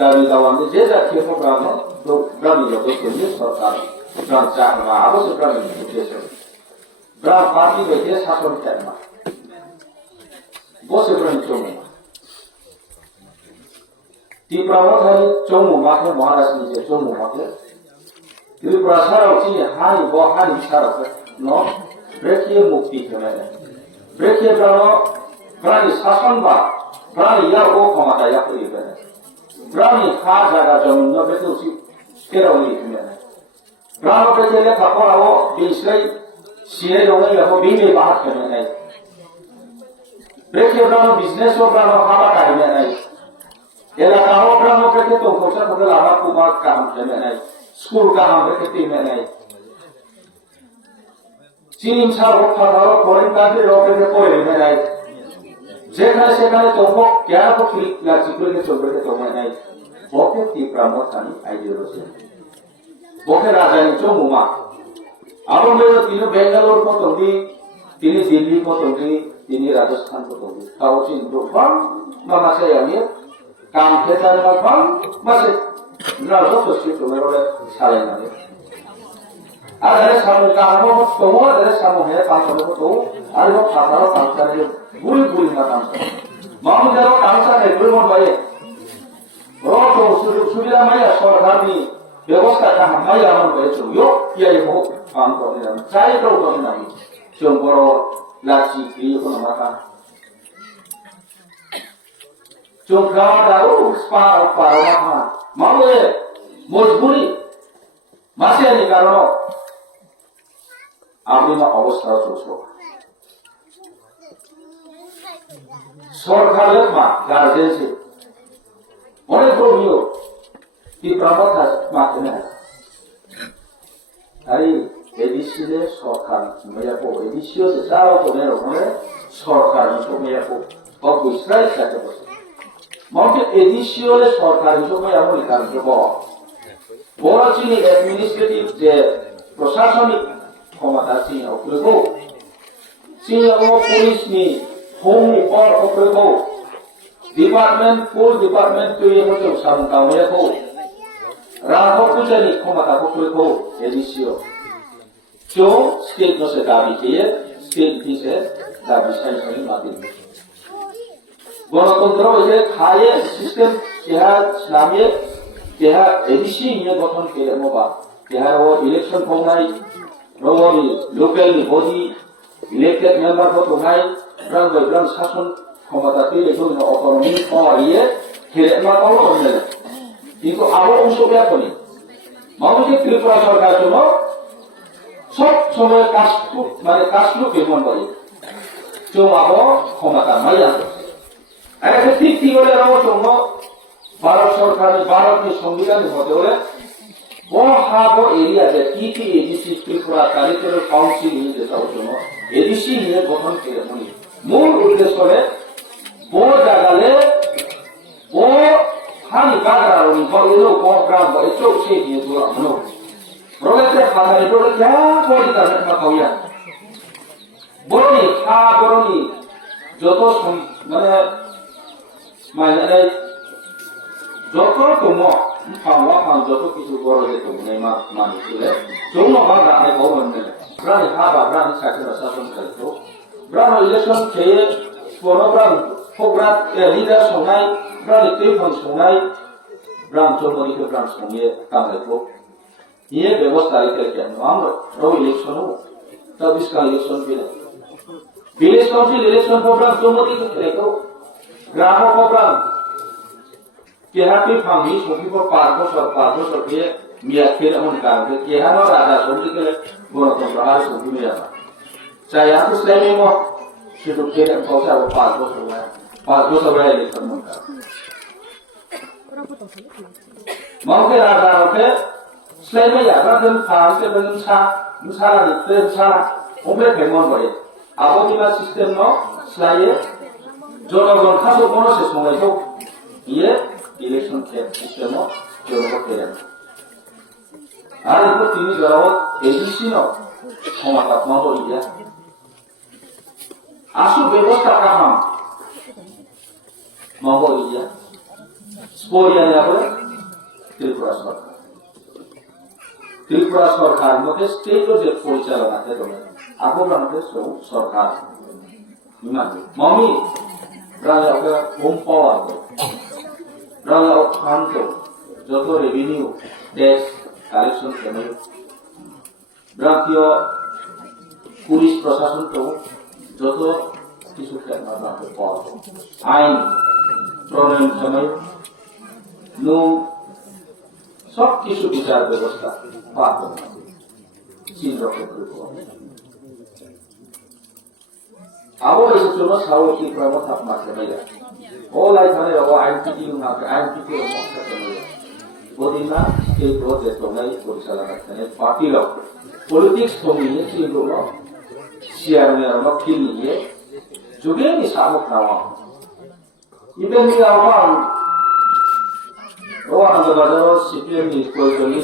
दाबी दावानि जे जाथिय प्रब्रानो तो ब्राह्मण योगो केंद्र सरकार ब्राह्मण चाहना आवश्यक ब्राह्मण उद्देश्य ब्राह्मण पार्टी बैठे शासन करना वो से ब्राह्मण चोमू तीव्रवाद है चोमू माथे महाराष्ट्र से चोमू माथे त्रिपुरा सारावची हानि वो हानि साराव नो ब्रेकिए मुक्ति करने ब्रेकिए ब्राह्मण शासन बा ब्राह्मण या वो कमाता या कोई बने ब्राह्मण खा जागा जमीन न बेटे उसी केरावली करने ब्राह्मण बेटे ले खापरा वो बिस्लाई सीरे लोगे या वो बीमे बाहर करने नहीं ब्रेकिए ब्राह्मण बिजनेस वो ब्राह्मण खावा करने नहीं एलाका वो ब्राह्मण बेटे तो कोचा तो लाभा कुमार काम करने नहीं स्कूल का हम बेटे में नहीं चीन सा वो खाना वो फॉरेन कंट्री लोगे तो कोई में नहीं जेखाने सेखाने तो वो क्या वो क्लिक या चिकले के चलते तो में नहीं वो के तीव्रवाद का नहीं आइडियोलॉजी वो के राजधानी चोमुमा अब मेरे तीनों बेंगलोर को तो भी तीनों दिल्ली को तो भी तीनों राजस्थान को तो भी काउची तो बम माना से यानी काम खेता है बम बस ना तो सिर्फ मेरे वाले साले ना अगर सामू काम हो तो वो अगर सामू है काम करो तो अरे वो खाता हो काम करे बुरी बुरी ना काम करे मामू जब काम करे बुरी मत भाई रो तो सुविधा में या सरकार ने व्यवस्था का हम नहीं आना भाई तो यो ये हो काम करने ना चाहिए तो नहीं चुम्बरो लाची की को ना काम चुम्बरा दारू स्पार पारा मामू ये मजबूरी मासे निकालो आबुना अवस्था चलছো সরকারের গার্জেন্সে অনেক রোগীও কি প্রবণতা মাধ্যমে আরে এডিসিলে সরকার মেয়াপো এডিসিও যাও তোমরা ওখানে সরকার মেয়াপো অবশ্যই সাথে বসে মতে এডিসিওলে সরকার হিসেবে এমন কাজ করব বড় চিনি অ্যাডমিনিস্ট্রেটিভ যে প্রশাসনিক ক্ষমতা চিনি অপ্রভু চিনি পুলিশ নি হোম পর অপ্রভু ডিপার্টমেন্ট ফুল ডিপার্টমেন্ট তৈরি হতে সামকাওয়াকো রাহো পুজানি ক্ষমতা অপ্রভু এডিসিও जो स्टेट नो से दाबी किए स्टेट भी से दाबी साइंसनी माध्यम गणतंत्र वैसे खाए सिस्टम क्या इस्लामी क्या एडिसी ये गठन किए मोबा क्या वो इलेक्शन होनाई रोवनी लोकल बॉडी इलेक्टेड मेंबर को होनाई ब्रांड शासन क्षमता के लिए तो ऑटोनॉमी और ये खेले ना तो होने इनको आगे उनको क्या करें मामूली त्रिपुरा सरकार जो सब समय कास्टू माने कास्टू केमन बड़ी जो आबो क्षमता नहीं आते ऐसे ठीक बोले रहो जो भारत सरकार ने भारत के संविधान होते हुए वो हाबो एरिया जे TT ADC Tripura territorial council ने देता हो जो एडीसी ने गठन किए मुनी मूल उद्देश्य है वो जगह ले वो हानि बागरारोनी वो ये लोग प्रोग्राम वो इतो से ये दूर मनो रोलेटे खाना itu क्या कोई करने का कोई बोरोनी जो तो माने जो तो तुम हम जो तो किसी बोरो ले तुम नहीं मान चुके जो ना बात आने को बनने ब्रांड हाबा ब्रांड साथ शासन करे तो ब्रांड इलेक्शन के बोरो ब्रांड प्रोग्राम लीडर सोनाई ब्रांड टेलीफोन सोनाई ब्रांड जो बड़ी के ब्रांड सोनिए काम है तो ये व्यवस्था करके हम रो इलेक्शन हो तब इसका इलेक्शन भी नहीं विलेज काउंसिल इलेक्शन प्रोग्राम जो मोदी के करे तो ग्राम प्रोग्राम के हैप्पी फैमिली सोफी को पार्क को के मिया फिर हम काम के है ना राजा सोफी के बोलो तो बाहर सोफी में आता चाहे आप उस टाइम में शुरू के पहुंचा वो पार्क को सब इलेक्शन में का मौके राजा के Selain itu, kan farm ke berusaha di berusaha, umumnya bagaimana boleh? Apabila sistem no selain jodoh khas umumnya sesuatu itu, ia election sistem no jodoh keren. Ada itu tinggi jodoh edisi no, komakat mau iya. Asu bebas tak paham, mau iya. স্পোরিয়ানিয়া বলে ত্রিপুরা সরকার মধ্যে স্টেটও যে পরিচালনা থেকে আবহাওয়া সরকার mummy রাজা home পাওয়ার রাজা খান্ত যত revenue tax collection কেন জাতীয় পুলিশ প্রশাসন তো যত কিছু পাওয়া আইন প্রণয়ন সময় নুন সব কিছু বিচার ব্যবস্থা পাঠ চীন রক্ষা আবো এসেছিল সাহসী প্রমথ আপনাকে ও লাইখানে আইন পিটি আইন পিটি বদিনা এই প্রজেক্ট তোমরাই পরিচালনা করতে পার্টির পলিটিক্স তোমরা সেগুলো চেয়ারম্যান ফিল নিয়ে যুগে সামক নেওয়া ইভেন আমার আনন্দবাজার সিপিএম প্রয়োজনীয়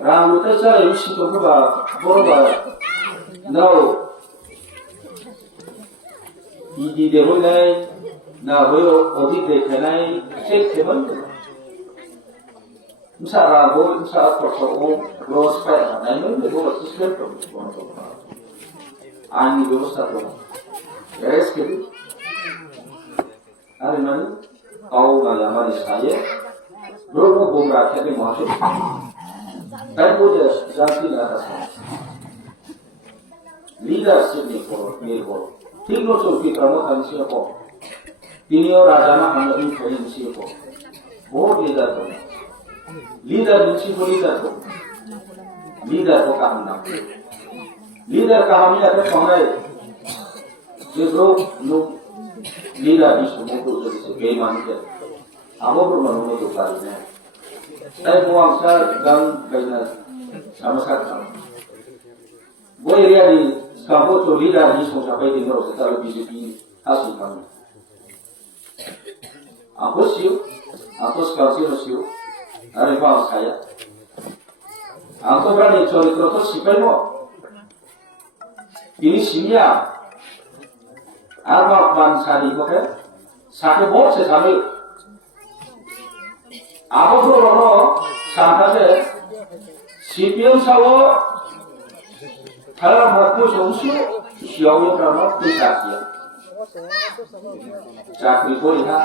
রামুতাই চালে শিক্ষকরা বড়বা নাও ইদি দেবনাই না হয়ে অধিক দেখানাই চেক দেবেন সারাবো সারা ফটো রোজ পায় না নয় সিস্টেম আইনি ব্যবস্থা তো এস কে আরে মানে আও না আমার সাথে রোগ বোমরা থেকে মহাশয় তাই বলে জাতি না লিডারশিপ নিয়ে করো ঠিক মতো কি কর্মকাণ্ডে করো তিনিও রাজানা আমরা ইনফ্লুয়েন্সিয়ে করো বহুত লিডার করো লিডার নিচ্ছি লিডার করো লিডার को काम ना लीडर का हम ये समय जो लोग लीडर भी समूह को जो से बेईमान के आमो पर मनों जो कार्य है ताई वो अक्सर गंग कहना समस्या था वो एरिया दी काबो जो लीडर भी सोचा पे दिन रोज ताले बीजेपी हासिल करने आपको स्कॉलरशिप अरे बात saya aku berani চরিত্র তো শিখাইবো তিনি সিনিয়া আর বাপমান সারি ওকে সাথে বলছে সামনে আবহাওয়ার সাথে সিপিএম সাও খেলা মাত্র সংসু শিয়াও প্রাণ পেশা চাকরি করি না